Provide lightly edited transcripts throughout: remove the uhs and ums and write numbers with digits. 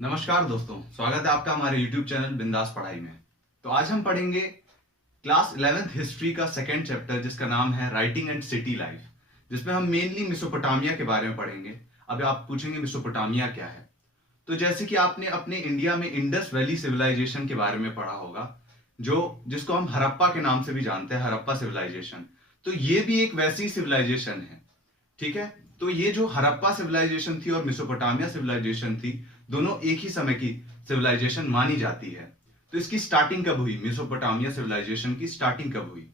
नमस्कार दोस्तों, स्वागत है आपका हमारे YouTube चैनल बिंदास पढ़ाई में। तो आज हम पढ़ेंगे क्लास 11th हिस्ट्री का सेकंड चैप्टर जिसका नाम है राइटिंग एंड सिटी लाइफ, जिसमें हम मेनली मेसोपोटामिया के बारे में पढ़ेंगे। अब आप पूछेंगे मेसोपोटामिया क्या है। तो जैसे कि आपने अपने इंडिया में इंडस वैली सिविलाइजेशन के बारे में पढ़ा होगा, जो जिसको हम हड़प्पा के नाम से भी जानते हैं, हड़प्पा सिविलाइजेशन। तो ये भी एक वैसी सिविलाइजेशन है, ठीक है। तो ये जो हड़प्पा सिविलाइजेशन थी और मेसोपोटामिया सिविलाइजेशन थी, दोनों एक ही समय की सिविलाइजेशन मानी जाती है। तो इसकी स्टार्टिंग कब हुई, मेसोपोटामिया सिविलाइजेशन की स्टार्टिंग कब हुई?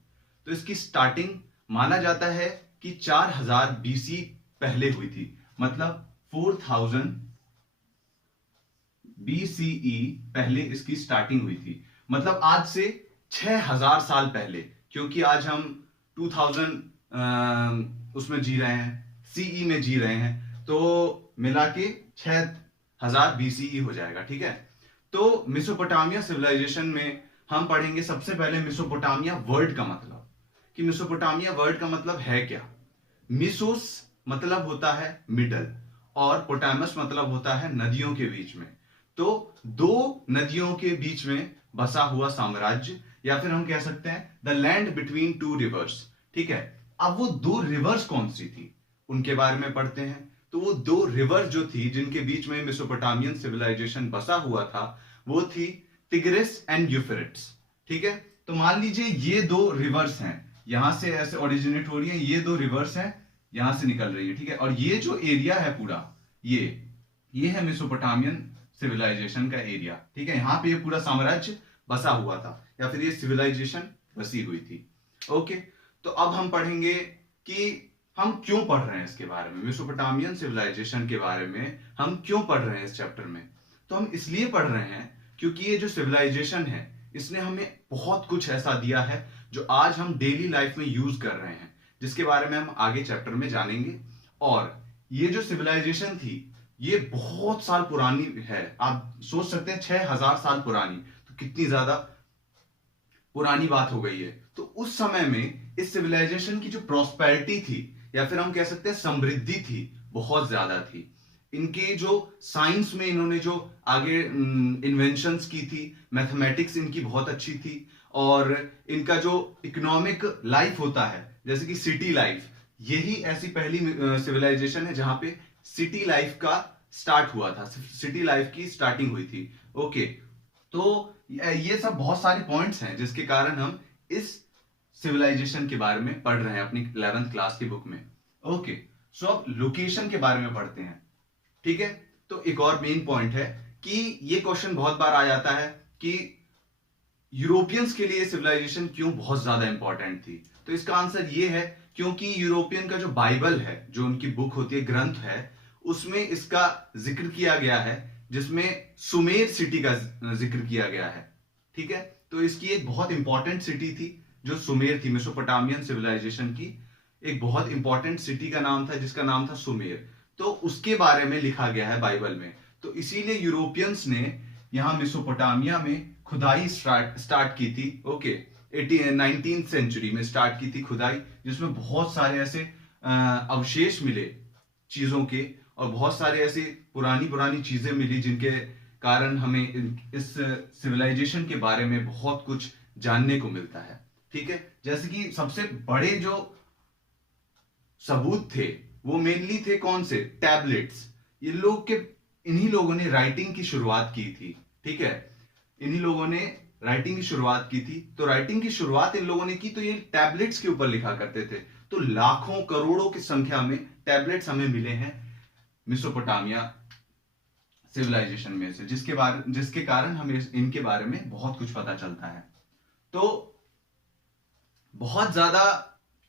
तो इसकी स्टार्टिंग माना जाता है कि 4000 बीसी पहले हुई थी, मतलब 4000 बीसीई पहले इसकी स्टार्टिंग हुई थी। मतलब आज से 6000 साल पहले, क्योंकि आज हम 2000 उसमें जी रहे हैं, सीई में जी रहे हैं, तो मिला के 6000 बीसीई हो जाएगा, ठीक है। तो मेसोपोटामिया सिविलाइजेशन में हम पढ़ेंगे सबसे पहले मेसोपोटामिया वर्ड का मतलब, कि मेसोपोटामिया वर्ड का मतलब है क्या। मिसोस मतलब होता है मिडल, और पोटामस मतलब होता है नदियों के बीच में। तो दो नदियों के बीच में बसा हुआ साम्राज्य, या फिर हम कह सकते हैं the land between two reverse, ठीक है। अब वो दो रिवर्स कौन सी थी, उनके बारे में पढ़ते हैं। तो वो दो रिवर जो थी जिनके बीच में मेसोपोटामियन सिविलाइजेशन बसा हुआ था, वो थी तिग्रिस एंड यूफ्रेट्स, ठीक है। तो मान लीजिए ये दो रिवर्स हैं, यहां से ऐसे ओरिजिनेट हो रही है, ये दो रिवर्स हैं, यहां से निकल रही है, ठीक है। और ये जो एरिया है पूरा, ये है मेसोपोटामियन सिविलाइजेशन का एरिया, ठीक है। यहां पे ये पूरा साम्राज्य बसा हुआ था, या फिर ये सिविलाइजेशन बसी हुई थी। ओके, तो अब हम पढ़ेंगे कि हम क्यों पढ़ रहे हैं इसके बारे में, मेसोपोटामियन सिविलाइजेशन के बारे में हम क्यों पढ़ रहे हैं इस चैप्टर में। तो हम इसलिए पढ़ रहे हैं क्योंकि ये जो सिविलाइजेशन है, इसने हमें बहुत कुछ ऐसा दिया है जो आज हम डेली लाइफ में यूज कर रहे हैं, जिसके बारे में हम आगे चैप्टर में जानेंगे। और ये जो सिविलाइजेशन थी, ये बहुत साल पुरानी है। आप सोच सकते हैं 6000 साल पुरानी, तो कितनी ज्यादा पुरानी बात हो गई है। तो उस समय में इस सिविलाइजेशन की जो प्रॉस्पेरिटी थी, या फिर हम कह सकते हैं समृद्धि थी, बहुत ज्यादा थी। इनके जो साइंस में इन्होंने जो आगे इन्वेंशंस की थी, मैथमेटिक्स इनकी बहुत अच्छी थी, और इनका जो इकोनॉमिक लाइफ होता है, जैसे कि सिटी लाइफ, यही ऐसी पहली सिविलाइजेशन है जहां पे सिटी लाइफ का स्टार्ट हुआ था, सिटी लाइफ की स्टार्टिंग हुई थी। ओके, तो ये सब बहुत सारे पॉइंट्स हैं जिसके कारण हम इस सिविलाइजेशन के बारे में पढ़ रहे हैं अपनी 11th क्लास की बुक में। ओके, सो अब लोकेशन के बारे में पढ़ते हैं, ठीक है। तो एक और मेन पॉइंट है कि ये क्वेश्चन बहुत बार आ जाता है कि यूरोपियंस के लिए सिविलाइजेशन क्यों बहुत ज्यादा इंपॉर्टेंट थी। तो इसका आंसर ये है क्योंकि यूरोपियन का जो बाइबल है, जो उनकी बुक होती है, ग्रंथ है, उसमें इसका जिक्र किया गया है, जिसमें सुमेर सिटी का जिक्र किया गया है, ठीक है। तो इसकी एक बहुत इंपॉर्टेंट सिटी थी जो सुमेर थी, मेसोपोटामियन सिविलाइजेशन की एक बहुत इंपॉर्टेंट सिटी का नाम था, जिसका नाम था सुमेर। तो उसके बारे में लिखा गया है बाइबल में। तो इसीलिए यूरोपियंस ने यहां मेसोपोटामिया में खुदाई स्टार्ट की थी। ओके, 19th सेंचुरी में स्टार्ट की थी खुदाई, जिसमें बहुत सारे ऐसे अवशेष मिले चीजों के, और बहुत सारे ऐसी पुरानी पुरानी चीजें मिली जिनके कारण हमें इस सिविलाइजेशन के बारे में बहुत कुछ जानने को मिलता है, ठीक है। जैसे कि सबसे बड़े जो सबूत थे वो मेनली थे कौन से, टैबलेट्स। ये लोग के इन्हीं लोगों ने राइटिंग की शुरुआत की थी, ठीक है। इन्हीं लोगों ने राइटिंग की शुरुआत की थी। तो राइटिंग की शुरुआत इन लोगों ने की, तो ये टैबलेट्स के ऊपर लिखा करते थे। तो लाखों करोड़ों की संख्या में टैबलेट्स हमें मिले हैं मेसोपोटामिया सिविलाइजेशन में से, जिसके कारण हमें इनके बारे में बहुत कुछ पता चलता है। तो बहुत ज्यादा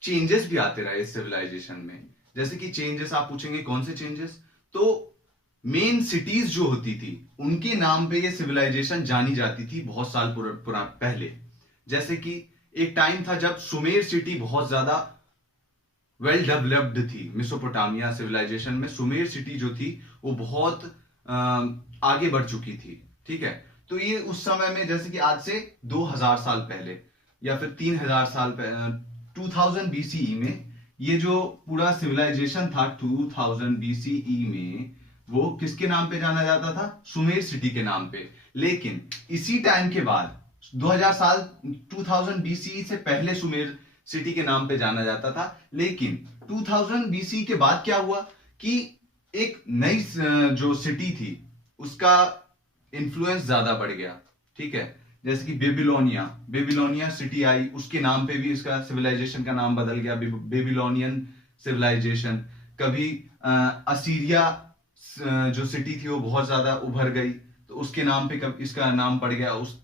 चेंजेस भी आते रहे इस सिविलाइजेशन में। जैसे कि चेंजेस आप पूछेंगे कौन से चेंजेस, तो मेन सिटीज जो होती थी उनके नाम पे ये सिविलाइजेशन जानी जाती थी बहुत साल पहले। जैसे कि एक टाइम था जब सुमेर सिटी बहुत ज्यादा वेल डेवलप्ड थी। मेसोपोटामिया सिविलाइजेशन में सुमेर सिटी जो थी वो बहुत आगे बढ़ चुकी थी, ठीक है। तो ये उस समय में, जैसे कि आज से 2000 साल पहले या फिर 3000 साल पहले, 2000 बीसीई में ये जो पूरा सिविलाइजेशन था 2000 बीसीई में, वो किसके नाम पे जाना जाता था? सुमेर सिटी के नाम पे। लेकिन इसी टाइम के बाद 2000 साल 2000 बीसी से पहले सुमेर सिटी के नाम पे जाना जाता था। लेकिन 2000 बीसी के बाद क्या हुआ कि एक नई जो सिटी थी उसका इन्फ्लुएंस ज्यादा बढ़ गया, ठीक है। जैसे कि बेबीलोनिया सिटी आई, उसके नाम पे भी इसका सिविलाइजेशन का नाम बदल गया, बेबीलोनियन सिविलाइजेशन। कभी असीरिया जो सिटी थी वो बहुत ज्यादा उभर गई, तो उसके नाम पे कब इसका नाम पड़ गया उस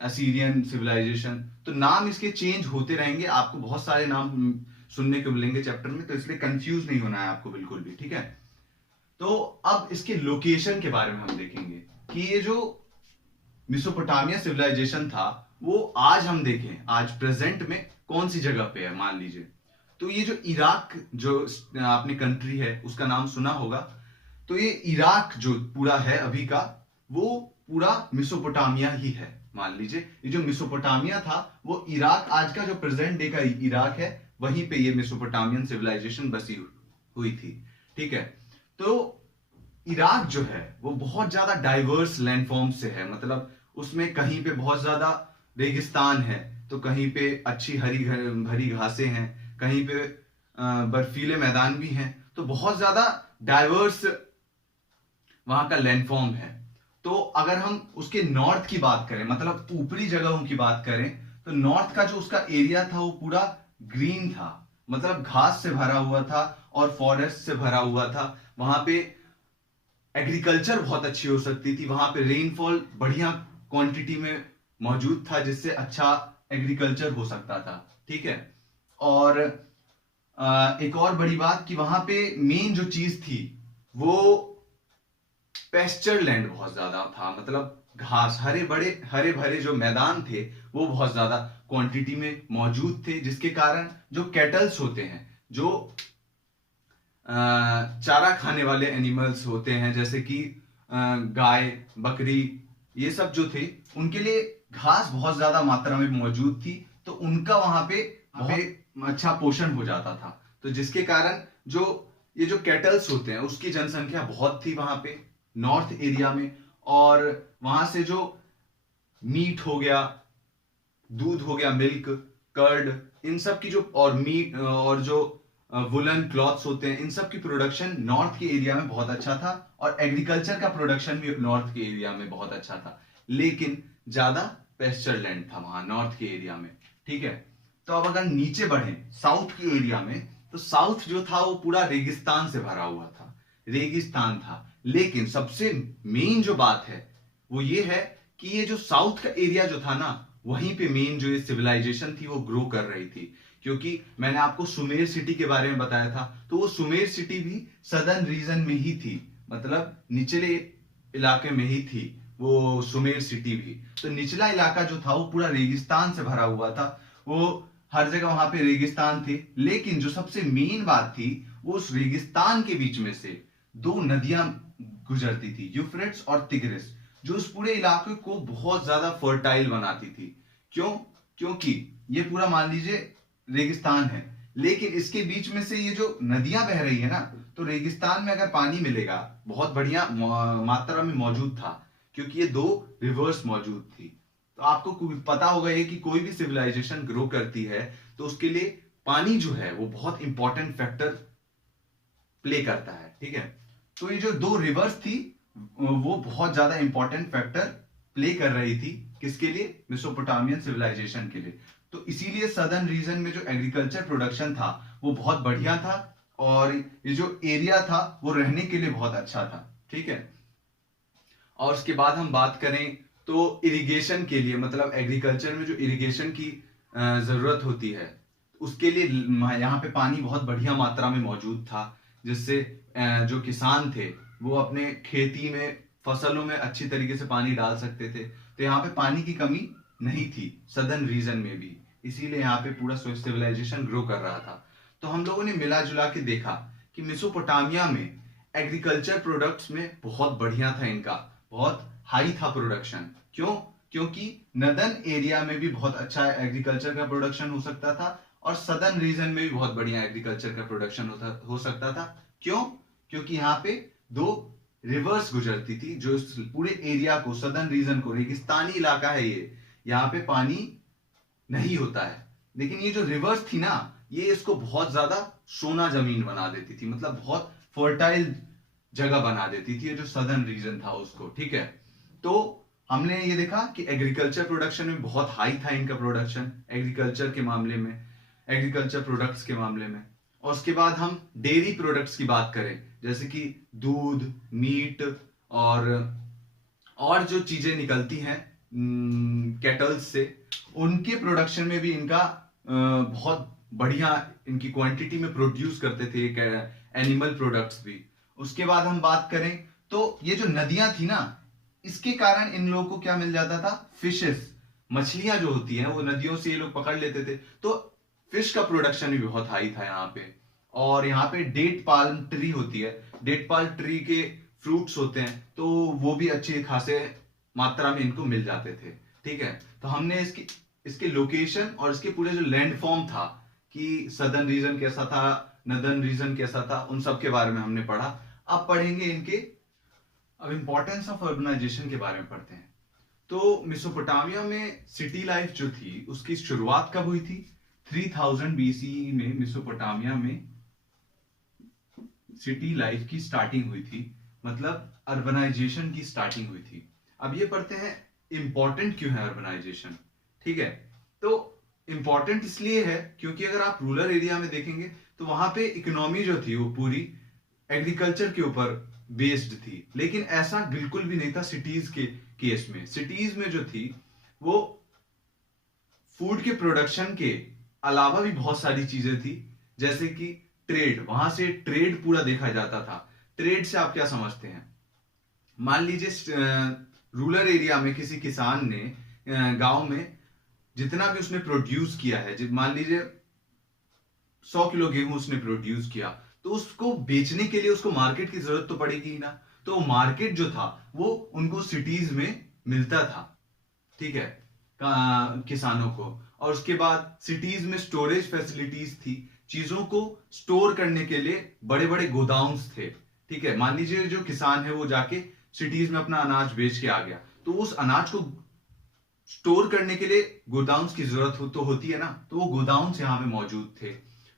असीरियन सिविलाइजेशन। तो नाम इसके चेंज होते रहेंगे, आपको बहुत सारे नाम सुनने को मिलेंगे चैप्टर में, तो इसलिए कंफ्यूज नहीं होना है आपको बिल्कुल भी, ठीक है। तो अब इसके लोकेशन के बारे में हम देखेंगे कि ये जो मेसोपोटामिया सिविलाइजेशन था वो आज हम देखें, आज प्रेजेंट में कौन सी जगह पे है। मान लीजिए तो ये जो इराक जो आपने कंट्री है उसका नाम सुना होगा, तो ये इराक जो पूरा है अभी का, वो पूरा मेसोपोटामिया ही है। मान लीजिए ये जो मेसोपोटामिया था वो इराक, आज का जो प्रेजेंट डे का इराक है, वहीं पे ये मेसोपोटामियन सिविलाइजेशन बसी हुई थी, ठीक है। तो इराक जो है वो बहुत ज्यादा डाइवर्स लैंडफॉर्म से है, मतलब उसमें कहीं पे बहुत ज्यादा रेगिस्तान है, तो कहीं पे अच्छी हरी भरी घासें हैं, कहीं पे बर्फीले मैदान भी हैं, तो बहुत ज्यादा डाइवर्स वहां का लैंडफॉर्म है। तो अगर हम उसके नॉर्थ की बात करें, मतलब ऊपरी जगहों की बात करें, तो नॉर्थ का जो उसका एरिया था वो पूरा ग्रीन था, मतलब घास से भरा हुआ था और फॉरेस्ट से भरा हुआ था। वहां पे एग्रीकल्चर बहुत अच्छी हो सकती थी, वहां पे रेनफॉल बढ़िया क्वांटिटी में मौजूद था, जिससे अच्छा एग्रीकल्चर हो सकता था, ठीक है। और एक और बड़ी बात कि वहां पे मेन जो चीज थी वो पेस्चर लैंड बहुत ज्यादा था, मतलब घास, हरे भरे जो मैदान थे वो बहुत ज्यादा क्वांटिटी में मौजूद थे, जिसके कारण जो कैटल्स होते हैं, जो चारा खाने वाले एनिमल्स होते हैं, जैसे कि गाय, बकरी, ये सब जो थे, उनके लिए घास बहुत ज्यादा मात्रा में मौजूद थी, तो उनका वहां पे बहुत अच्छा पोषण हो जाता था। तो जिसके कारण जो ये जो कैटल्स होते हैं उसकी जनसंख्या बहुत थी वहां पे नॉर्थ एरिया में, और वहां से जो मीट हो गया, दूध हो गया, मिल्क, कर्ड, इन सब की जो, और मीट और जो वुलन क्लॉथ्स होते हैं, इन सब की प्रोडक्शन नॉर्थ के एरिया में बहुत अच्छा था, और एग्रीकल्चर का प्रोडक्शन भी नॉर्थ के एरिया में बहुत अच्छा था। लेकिन ज्यादा पेस्चर लैंड था वहां नॉर्थ के एरिया में, ठीक है। तो अब अगर नीचे बढ़े साउथ के एरिया में, तो साउथ जो था वो पूरा रेगिस्तान से भरा हुआ था, रेगिस्तान था। लेकिन सबसे मेन जो बात है वो ये है कि ये जो साउथ का एरिया जो था ना, वहीं पे मेन जो ये सिविलाइजेशन थी वो ग्रो कर रही थी, क्योंकि मैंने आपको सुमेर सिटी के बारे में बताया था, तो वो सुमेर सिटी भी सदर्न रीजन में ही थी, मतलब निचले इलाके में ही थी वो सुमेर सिटी भी। तो निचला इलाका जो था वो पूरा रेगिस्तान से भरा हुआ था, वो हर जगह वहां पे रेगिस्तान थे। लेकिन जो सबसे मेन बात थी, वो उस रेगिस्तान के बीच में से दो नदियां गुजरती थी, यूफ्रेट्स और तिग्रिस, जो उस पूरे इलाके को बहुत ज्यादा फर्टाइल बनाती थी। क्यों? क्योंकि ये पूरा मान लीजिए रेगिस्तान है, लेकिन इसके बीच में से ये जो नदियां बह रही है ना, तो रेगिस्तान में अगर पानी मिलेगा बहुत बढ़िया मात्रा में मौजूद था, क्योंकि ये दो रिवर्स मौजूद थी। तो आपको पता होगा ये कि कोई भी सिविलाइजेशन ग्रो करती है तो उसके लिए पानी जो है वो बहुत इंपॉर्टेंट फैक्टर प्ले करता है, ठीक है। तो ये जो दो रिवर्स थी वो बहुत ज्यादा इंपॉर्टेंट फैक्टर प्ले कर रही थी, किसके लिए? मेसोपोटामियन सिविलाइजेशन के लिए। तो इसीलिए सदर्न रीजन में जो एग्रीकल्चर प्रोडक्शन था वो बहुत बढ़िया था, और ये जो एरिया था वो रहने के लिए बहुत अच्छा था, ठीक है। और उसके बाद हम बात करें तो इरिगेशन के लिए, मतलब एग्रीकल्चर में जो इरिगेशन की जरूरत होती है, उसके लिए यहाँ पे पानी बहुत बढ़िया मात्रा में मौजूद था, जिससे जो किसान थे वो अपने खेती में, फसलों में अच्छी तरीके से पानी डाल सकते थे। तो यहाँ पे पानी की कमी नहीं थी सदर्न रीजन में भी, इसीलिए यहाँ पे पूरा सिविलाइजेशन ग्रो कर रहा था। तो हम लोगों ने मिला जुला के देखा कि मेसोपोटामिया में एग्रीकल्चर प्रोडक्ट्स में बहुत बढ़िया था, इनका बहुत हाई था प्रोडक्शन। क्यों? क्योंकि नदर्न एरिया में भी बहुत अच्छा एग्रीकल्चर का प्रोडक्शन हो सकता था, और सदर्न रीजन में भी बहुत बढ़िया एग्रीकल्चर का प्रोडक्शन हो सकता था। क्यों? क्योंकि यहाँ पे दो रिवर्स गुजरती थी, जो इस पूरे एरिया को, सदर्न रीजन को, रेगिस्तानी इलाका है ये, यहाँ पे पानी नहीं होता है। लेकिन ये जो रिवर्स थी ना, ये इसको बहुत ज्यादा सोना जमीन बना देती थी, मतलब बहुत फर्टाइल जगह बना देती थी, ये जो सदर्न रीजन था उसको, ठीक है। तो हमने ये देखा कि एग्रीकल्चर प्रोडक्शन में बहुत हाई था इनका प्रोडक्शन, एग्रीकल्चर के मामले में, एग्रीकल्चर प्रोडक्ट्स के मामले में। और उसके बाद हम डेयरी प्रोडक्ट्स की बात करें, जैसे कि दूध, मीट और जो चीजें निकलती हैं कैटल्स से, उनके प्रोडक्शन में भी इनका बहुत बढ़िया इनकी क्वांटिटी में प्रोड्यूस करते थे एनिमल प्रोडक्ट्स भी। उसके बाद हम बात करें तो ये जो नदियां थी ना, इसके कारण इन लोगों को क्या मिल जाता था, फिशेस, मछलियां जो होती हैं वो नदियों से ये लोग पकड़ लेते थे, तो फिश का प्रोडक्शन भी बहुत हाई था यहाँ पे। और यहाँ पे डेट पाल्म ट्री होती है, डेट पाल्म ट्री के फ्रूट्स होते हैं, तो वो भी अच्छे खासे मात्रा में इनको मिल जाते थे, ठीक है। तो हमने इसके लोकेशन और इसके पूरे जो लैंड फॉर्म था कि सदर्न रीजन कैसा था, नदर्न रीजन कैसा था, उन सब के बारे में हमने पढ़ा। अब पढ़ेंगे अब इंपॉर्टेंस ऑफ अर्बनाइजेशन के बारे में पढ़ते हैं। तो मेसोपोटामिया में सिटी लाइफ जो थी उसकी शुरुआत कब हुई थी? 3000 बीसीई में मेसोपोटामिया में सिटी लाइफ की स्टार्टिंग हुई थी, मतलब अर्बनाइजेशन की स्टार्टिंग हुई थी। अब ये पढ़ते हैं इंपॉर्टेंट क्यों है अर्बनाइजेशन, ठीक है। तो इंपॉर्टेंट इसलिए है क्योंकि अगर आप रूरल एरिया में देखेंगे तो वहां पे इकोनॉमी जो थी वो पूरी एग्रीकल्चर के ऊपर बेस्ड थी, लेकिन ऐसा बिल्कुल भी नहीं था सिटीज के केस में। सिटीज में जो थी वो फूड के प्रोडक्शन के अलावा भी बहुत सारी चीजें थी, जैसे कि ट्रेड, वहां से ट्रेड पूरा देखा जाता था। ट्रेड से आप क्या समझते हैं? मान लीजिए रूरल एरिया में किसी किसान ने गांव में जितना भी उसने प्रोड्यूस किया है, मान लीजिए 100 किलो गेहूं उसने प्रोड्यूस किया, तो उसको बेचने के लिए उसको मार्केट की जरूरत तो पड़ेगी ही ना। तो मार्केट जो था वो उनको सिटीज में मिलता था, ठीक है, किसानों को। और उसके बाद सिटीज में स्टोरेज फैसिलिटीज थी, चीजों को स्टोर करने के लिए बड़े बड़े गोदाउन्स थे, ठीक है। मान लीजिए जो किसान है वो जाके सिटीज में अपना अनाज बेच के आ गया, तो उस अनाज को स्टोर करने के लिए गोदाउन्स की जरूरत तो होती है ना, तो वो गोदाउन्स यहाँ पे मौजूद थे।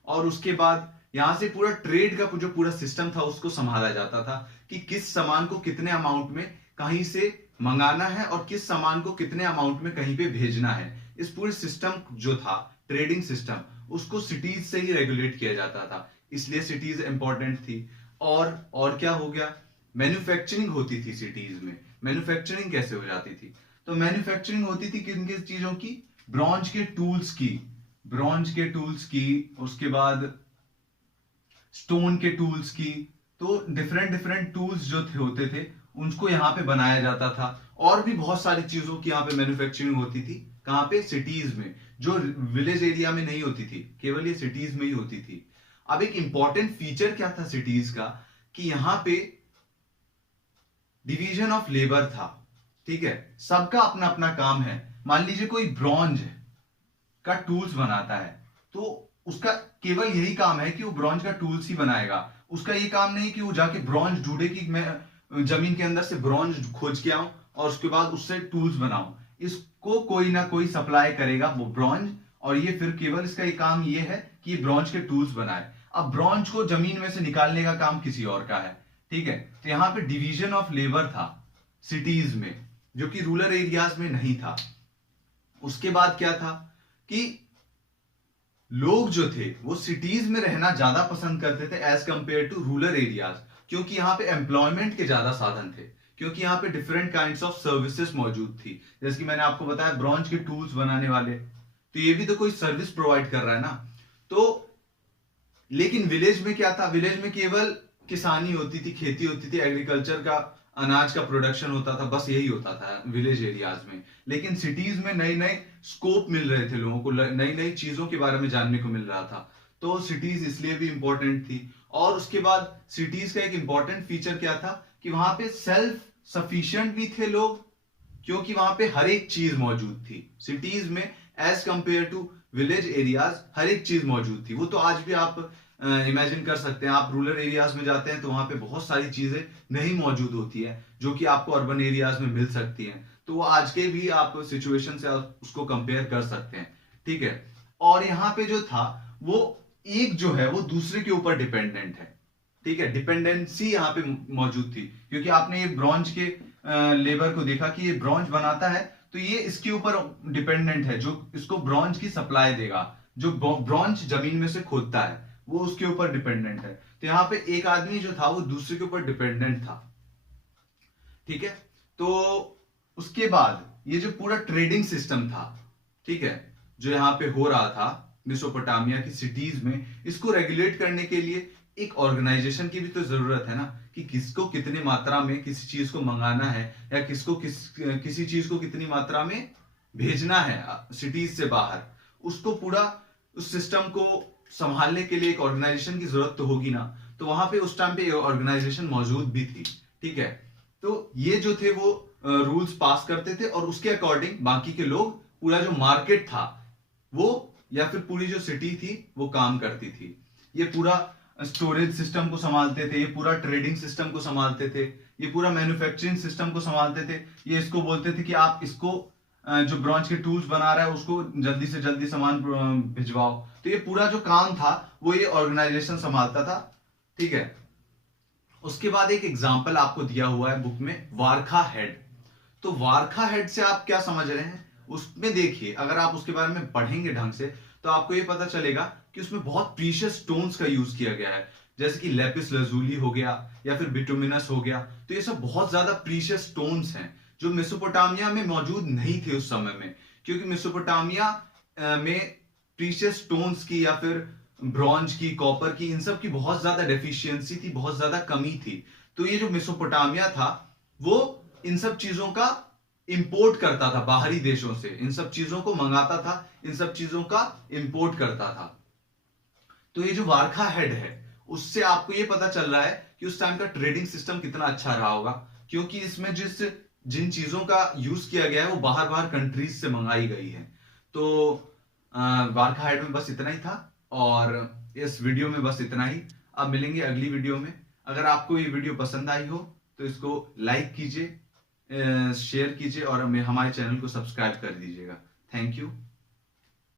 और उसके बाद यहां से पूरा ट्रेड का जो पूरा सिस्टम था उसको संभाला जाता था कि किस सामान को कितने अमाउंट में कहीं से मंगाना है और किस सामान को कितने अमाउंट में कहीं पे भेजना है। इस पूरे सिस्टम जो था, ट्रेडिंग सिस्टम, उसको सिटीज से ही रेगुलेट किया जाता था, इसलिए सिटीज इंपॉर्टेंट थी। और क्या हो गया, मैन्युफैक्चरिंग होती थी सिटीज में। मैन्युफैक्चरिंग कैसे हो जाती थी? तो मैन्युफैक्चरिंग होती थी किन किन चीजों की? ब्रॉन्ज के टूल्स की, उसके बाद स्टोन के टूल्स की। तो डिफरेंट डिफरेंट टूल्स जो होते थे उनको यहाँ पे बनाया जाता था। और भी बहुत सारी चीजों की यहाँ पे मैन्युफैक्चरिंग होती थी। कहाँ पे? सिटीज में, जो विलेज एरिया में नहीं होती थी, केवल ये सिटीज में ही होती थी। अब एक इंपॉर्टेंट फीचर क्या था सिटीज का, कि यहाँ पे डिवीजन ऑफ लेबर था, ठीक है, सबका अपना अपना काम है। मान लीजिए कोई ब्रॉन्ज का टूल्स बनाता है, तो उसका केवल यही काम है कि वो ब्रॉन्ज का टूल्स ही बनाएगा। उसका ये काम नहीं कि वो जाके ब्रॉन्ज ढूंढे कि मैं जमीन के अंदर से ब्रॉन्ज खोज के आऊं और उसके बाद उससे टूल्स बनाऊं। इसको कोई ना कोई सप्लाई करेगा वो ब्रॉन्ज, और ये फिर केवल इसका ये काम ये है कि ये ब्रॉन्ज के टूल्स बनाए। अब ब्रॉन्ज को जमीन में से निकालने का काम किसी और का है, ठीक है। तो यहाँ पे डिवीजन ऑफ लेबर था सिटीज में, जो कि रूरल एरियाज में नहीं था। उसके बाद क्या था कि लोग जो थे वो सिटीज में रहना ज्यादा पसंद करते थे as compare to rural areas, क्योंकि यहाँ पे एम्प्लॉयमेंट के ज्यादा साधन थे, क्योंकि यहाँ पे डिफरेंट काइंड्स ऑफ सर्विसेज मौजूद थी। जैसे कि मैंने आपको बताया ब्रॉन्ज के टूल्स बनाने वाले, तो ये भी तो कोई सर्विस प्रोवाइड कर रहा है ना। तो लेकिन विलेज में क्या था? विलेज में केवल किसानी होती थी, खेती होती थी, एग्रीकल्चर का, अनाज का प्रोडक्शन होता था, बस यही होता था विलेज एरियाज में। लेकिन सिटीज में नए नए स्कोप मिल रहे थे लोगों को, नई नई चीजों के बारे में जानने को मिल रहा था, तो सिटीज इसलिए भी इंपॉर्टेंट थी। और उसके बाद सिटीज का एक इंपॉर्टेंट फीचर क्या था कि वहां पे सेल्फ सफिशिएंट भी थे लोग, क्योंकि वहां पे हर एक चीज मौजूद थी सिटीज में as compare to village areas. हर एक चीज मौजूद थी। वो तो आज भी आप इमेजिन कर सकते हैं, आप रूरल एरियाज में जाते हैं तो वहां पे बहुत सारी चीजें नहीं मौजूद होती है जो कि आपको अर्बन एरियाज में मिल सकती हैं। तो वो आज के भी आप सिचुएशन से आप उसको कंपेयर कर सकते हैं, ठीक है। और यहाँ पे जो था वो एक जो है वो दूसरे के ऊपर डिपेंडेंट है, ठीक है, डिपेंडेंसी यहाँ पे मौजूद थी, क्योंकि आपने ये ब्रॉन्ज के लेबर को देखा कि ये ब्रॉन्ज बनाता है तो ये इसके ऊपर डिपेंडेंट है, जो इसको ब्रॉन्ज की सप्लाई देगा, जो ब्रॉन्ज जमीन में से खोदता है वो उसके ऊपर डिपेंडेंट है। तो यहाँ पे एक आदमी जो था वो दूसरे के ऊपर डिपेंडेंट था, ठीक है। तो उसके बाद ये जो पूरा ट्रेडिंग सिस्टम था, ठीक है, जो यहाँ पे हो रहा था मेसोपोटामिया की सिटीज में, इसको रेगुलेट करने के लिए एक ऑर्गेनाइजेशन की भी तो जरूरत है ना, कि किसको कितनी मात्रा में किसी चीज को मंगाना है, या किसी चीज को कितनी मात्रा में भेजना है सिटीज से बाहर, उसको पूरा उस सिस्टम को संभालने के लिए एक ऑर्गेनाइजेशन की जरूरत तो होगी ना। तो वहां पे उस टाइम पे ऑर्गेनाइजेशन मौजूद भी थी, ठीक है। तो ये जो थे वो रूल्स पास करते थे और उसके अकॉर्डिंग बाकी के लोग, पूरा जो मार्केट था वो, या फिर पूरी जो सिटी थी वो काम करती थी। ये पूरा स्टोरेज सिस्टम को संभालते थे, ये पूरा ट्रेडिंग सिस्टम को संभालते थे, ये पूरा मैन्युफैक्चरिंग सिस्टम को संभालते थे। ये इसको बोलते थे कि आप इसको जो ब्रॉन्ज के टूल्स बना रहा है उसको जल्दी से जल्दी सामान भिजवाओ। तो ये पूरा जो काम था वो ये ऑर्गेनाइजेशन संभालता था, ठीक है। उसके बाद एक एग्जाम्पल आपको दिया हुआ है बुक में, वारखा हेड। तो वारखा हेड से आप क्या समझ रहे हैं, उसमें देखिए, अगर आप उसके बारे में पढ़ेंगे ढंग से तो आपको ये पता चलेगा कि उसमें बहुत प्रीशियस स्टोन्स का यूज किया गया है, जैसे कि लेपिस लजूली हो गया या फिर बिटुमिनस हो गया। तो ये सब बहुत ज्यादा प्रीशियस स्टोन्स हैं जो मेसोपोटामिया में मौजूद नहीं थे उस समय में, क्योंकि मेसोपोटामिया में प्रीशियस स्टोन्स की या फिर ब्रॉन्ज की, कॉपर की, इन सब की बहुत ज्यादा डेफिशिएंसी थी, बहुत ज्यादा कमी थी। तो ये जो मेसोपोटामिया था वो इन सब चीजों का इंपोर्ट करता था बाहरी देशों से, इन सब चीजों को मंगाता था, इन सब चीजों का इंपोर्ट करता था। तो ये जो वारखा हेड है उससे आपको ये पता चल रहा है कि उस टाइम का ट्रेडिंग सिस्टम कितना अच्छा रहा होगा, क्योंकि इसमें जिन चीजों का यूज किया गया है वो बाहर बाहर कंट्रीज से मंगाई गई है। तो वारखा हेड में बस इतना ही था, और इस वीडियो में बस इतना ही। अब मिलेंगे अगली वीडियो में। अगर आपको ये वीडियो पसंद आई हो तो इसको लाइक कीजिए, शेयर कीजिए और हमारे चैनल को सब्सक्राइब कर दीजिएगा। Thank you.